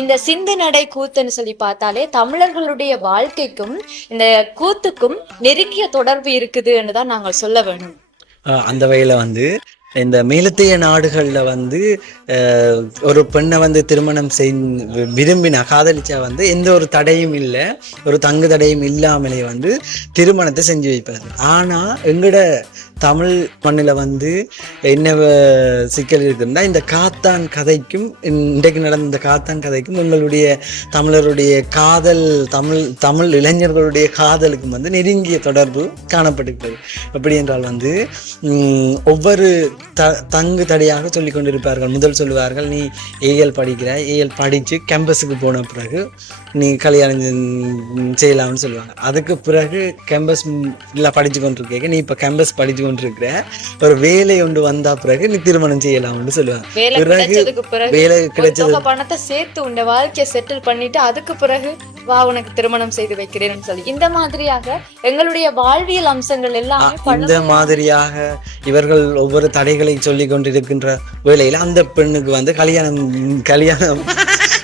இந்த சிந்து நடை கூத்துன்னு சொல்லி பார்த்தாலே தமிழர்களுடைய வாழ்க்கைக்கும் இந்த கூத்துக்கும் நெருங்கிய தொடர்பு இருக்குதுன்னு தான் நாங்கள் சொல்ல வேணும். அந்த வகையில இந்த மேலத்தைய நாடுகள்ல ஒரு பெண்ணை திருமணம் விரும்பின காதலிச்சா எந்த ஒரு தடையும் இல்லை, ஒரு தங்கு தடையும் இல்லாமலே திருமணத்தை செஞ்சு வைப்பாரு. ஆனா எங்கட தமிழ் மண்ணில் என்ன சிக்கல் இருக்குன்னா, இந்த காத்தான் கதைக்கும் இன்றைக்கு நடந்த இந்த காத்தான் கதைக்கும் எங்களுடைய தமிழருடைய காதல், தமிழ் இளைஞர்களுடைய காதலுக்கும் நெருங்கிய தொடர்பு காணப்படுகிறது. எப்படி என்றால் ஒவ்வொரு தங்கு தடையாக சொல்லி கொண்டிருப்பார்கள். முதல் சொல்லுவார்கள், நீ ஏஎல் படிக்கிறாய், ஏஎல் படித்து கேம்பஸுக்கு போன பிறகு நீ கல்யாணம் செய்யலாம்னு சொல்லுவாங்க. அதுக்கு பிறகு கேம்பஸ் இல்லை படித்து கொண்டிருக்க, நீ இப்போ கேம்பஸ் படித்து கொண்டிருக்கிற, ஒரு வேலை ஒன்று வந்தா பிறகு நீ திருமணம் செய்யலாம்னு சொல்லுவாங்க. வேலை கிடைச்சது பணத்தை சேர்த்து உண்ட வாழ்க்கையை செட்டில் பண்ணிட்டு அதுக்கு பிறகு வா உனக்கு திருமணம் செய்து வைக்கிறேன்னு சொல்லி இந்த மாதிரியாக எங்களுடைய வாழ்வியல் அம்சங்கள் எல்லாம் இந்த மாதிரியாக இவர்கள் ஒவ்வொரு தடைகளை சொல்லி கொண்டிருக்கின்ற வேளையில அந்த பெண்ணுக்கு கல்யாணம்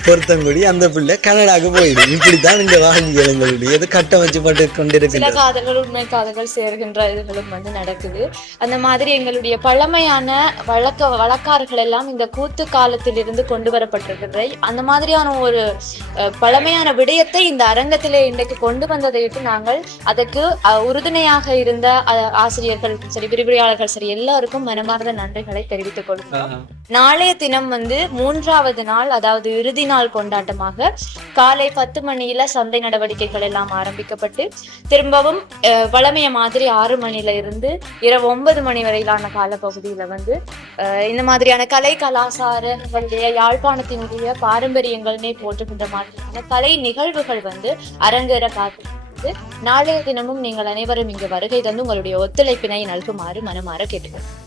பொருத்தங்குடி அந்த பிள்ளை கனடாக்கு போயிடும். இப்படித்தான் இந்த வாழ்வியல் கட்டமைச்சுப்பட்டு கொண்டிருக்கின்ற காதல்கள், உண்மை காதல்கள் சேர்கின்ற இதுகளும் நடக்குது. அந்த மாதிரி எங்களுடைய பழமையான வழக்காறுகள் எல்லாம் இந்த கூத்து காலத்தில் இருந்து கொண்டு வரப்பட்டிருக்கிறது. அந்த மாதிரியான ஒரு பழமையான விடயத்தை இந்த அரங்கத்திலே இன்றைக்கு கொண்டு வந்ததையிட்டு நாங்கள் அதற்கு உறுதுணையாக இருந்த ஆசிரியர்கள் சரி, விரிவுரையாளர்கள் சரி, எல்லாருக்கும் மனமார்ந்த நன்றிகளை தெரிவித்துக் கொள்கிறோம். நாளைய தினம் 3வது நாள், அதாவது இறுதி நாள் கொண்டாட்டமாக காலை 10 மணியில சந்தை நடவடிக்கைகள் எல்லாம் ஆரம்பிக்கப்பட்டு திரும்பவும் வழமைய மாதிரி 6 மணில இருந்து இரவு 9 மணி வரையிலான காலப்பகுதியில இந்த மாதிரியான கலை கலாச்சாரங்களுடைய யாழ்ப்பாணத்தினுடைய பாரம்பரியங்கள்னே போற்றுகின்ற மாதிரியான கலை நிகழ்வுகள் அரங்கேற காத்து நாளைய தினமும் நீங்கள் அனைவரும் இங்கு வருகை தந்து உங்களுடைய ஒத்துழைப்பினை நல்குமாறு மனமாற கேட்டுக்கொள்கிறேன்.